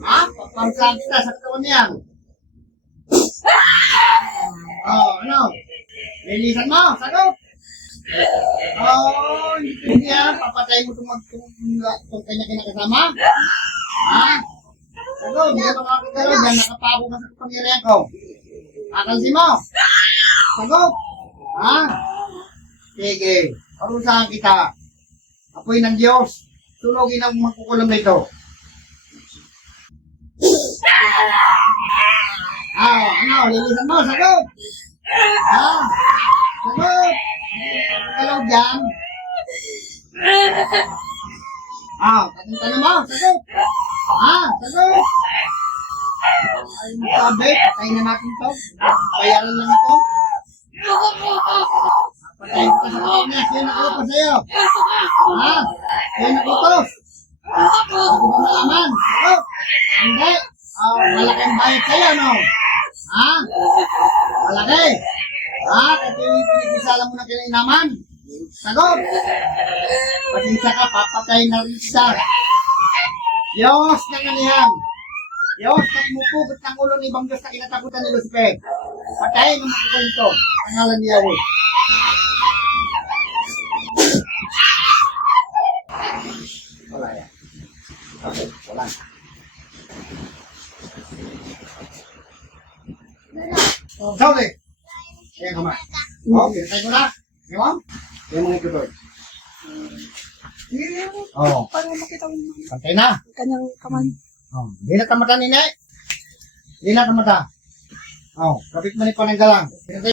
Ha? Pagpangsahan kita sa katawan niyan. Ano? Lilisan mo, sagot. Hindi pwede yan. Papatay mo itong kanya kinakasama. Ha? Sagot, hindi ka makakagalaw dyan. Nakapako ka sa kapangyarihan ko. Akalsi mo. Sagot. Ha? Sige. Parusahan kita. Apoy ng Diyos. Sunogin ang magkukulam na ito. Ano? Lilisan mo. Sagot. Sagot. Kalaw dyan. Tanong mo. Sagot. Sagot. Ay, sabi. Patayin na natin to. Bayaran lang ito. Patayin ka sa kapag niya. Sa'yo nakutos sa'yo. Sa'yo nakutos. Hindi mo malaman. Sagot. Hindi. Malaking bayad sa'yo, no? Malaki. Kasi pinipisala mo na kinainaman. Sagot. Pasensya ka, papatay na rin siya. Diyos ng anihan. Diyos na kumupugot ng ulo ni ibang Diyos na kinatakutan ni Lucifer. Patayin ang makukul ito. Pangalan ni Yahweh. Wala yan. Okay, wala. Sorry. Ayan ka ma. Okay, tayo ko na. Ngayon? Ayan mga ituloy. Para makita mo Pantay na. kanyang kaman. Hindi na tamata ni Nek. Hindi na tamata. Kapit mo ni Pananggalang.